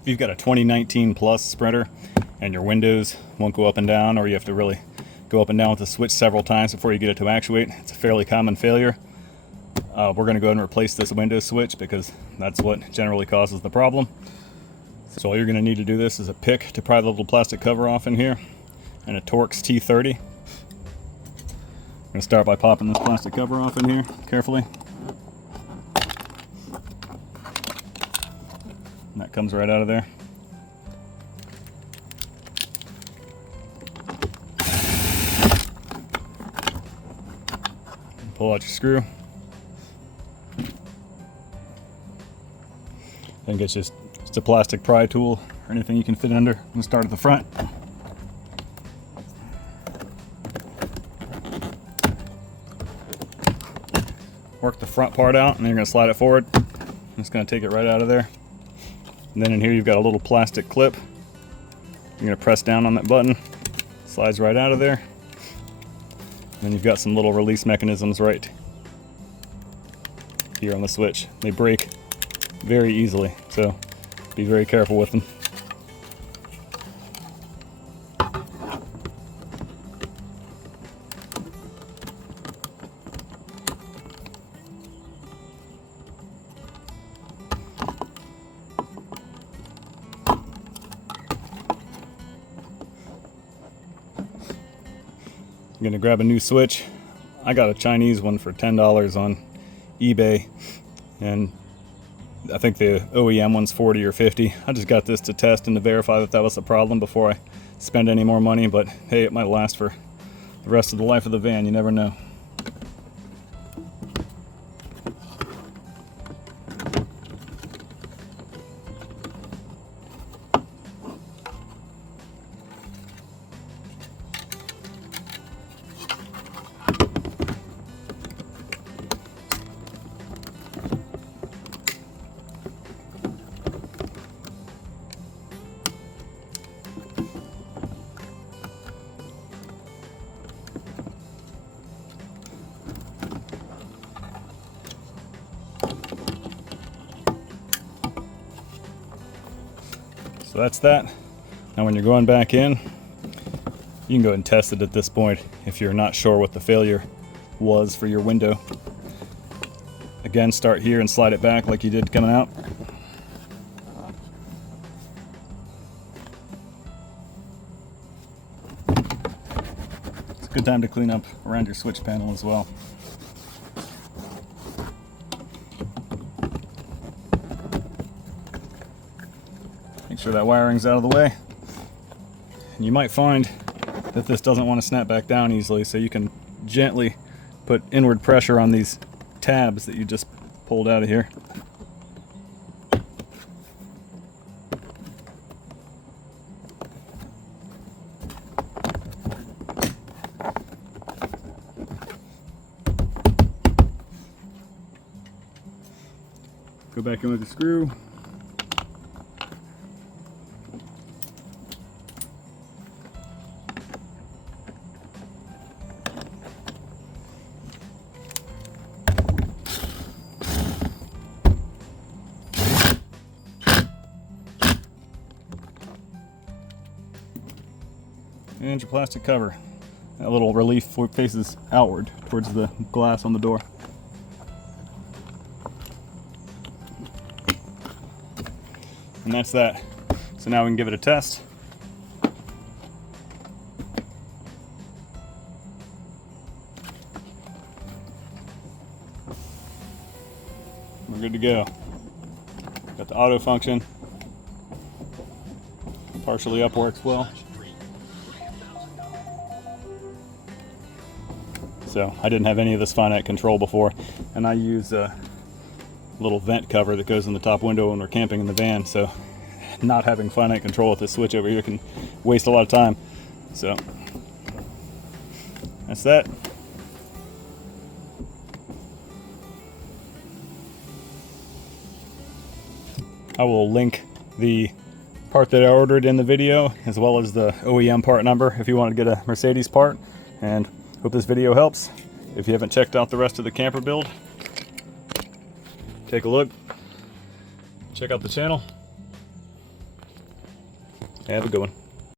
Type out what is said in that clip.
If you've got a 2019 Plus Sprinter and your windows won't go up and down, or you have to really go up and down with the switch several times before you get it to actuate, it's a fairly common failure. We're going to go ahead and replace this window switch because that's what generally causes the problem. So all you're going to need to do this is a pick to pry the little plastic cover off in here, and a Torx T30. I'm going to start by popping this plastic cover off in here carefully. And that comes right out of there. Pull out your screw. Then get just a plastic pry tool or anything you can fit under. I'm going to start at the front. Work the front part out, and then you're going to slide it forward. I'm just going to take it right out of there. And then in here you've got a little plastic clip. You're going to press down on that button. Slides right out of there. And then you've got some little release mechanisms right here on the switch. They break very easily, so be very careful with them. I'm going to grab a new switch. I got a Chinese one for $10 on eBay, and I think the OEM one's 40 or 50. I just got this to test and to verify that that was a problem before I spend any more money, but hey, it might last for the rest of the life of the van. You never know. So that's that. Now when you're going back in, you can go ahead and test it at this point if you're not sure what the failure was for your window. Again, start here and slide it back like you did coming out. It's a good time to clean up around your switch panel as well. Make sure that wiring's out of the way. And you might find that this doesn't want to snap back down easily, so you can gently put inward pressure on these tabs that you just pulled out of here. Go back in with the screw. And your plastic cover. That little relief faces outward towards the glass on the door. And that's that. So now we can give it a test. We're good to go. Got the auto function. Partially up works well. So I didn't have any of this finite control before, and I use a little vent cover that goes in the top window when we're camping in the van, so not having finite control with this switch over here can waste a lot of time. So that's that. I will link the part that I ordered in the video, as well as the OEM part number if you want to get a Mercedes part, and hope this video helps. If you haven't checked out the rest of the camper build, take a look, check out the channel. Have a good one.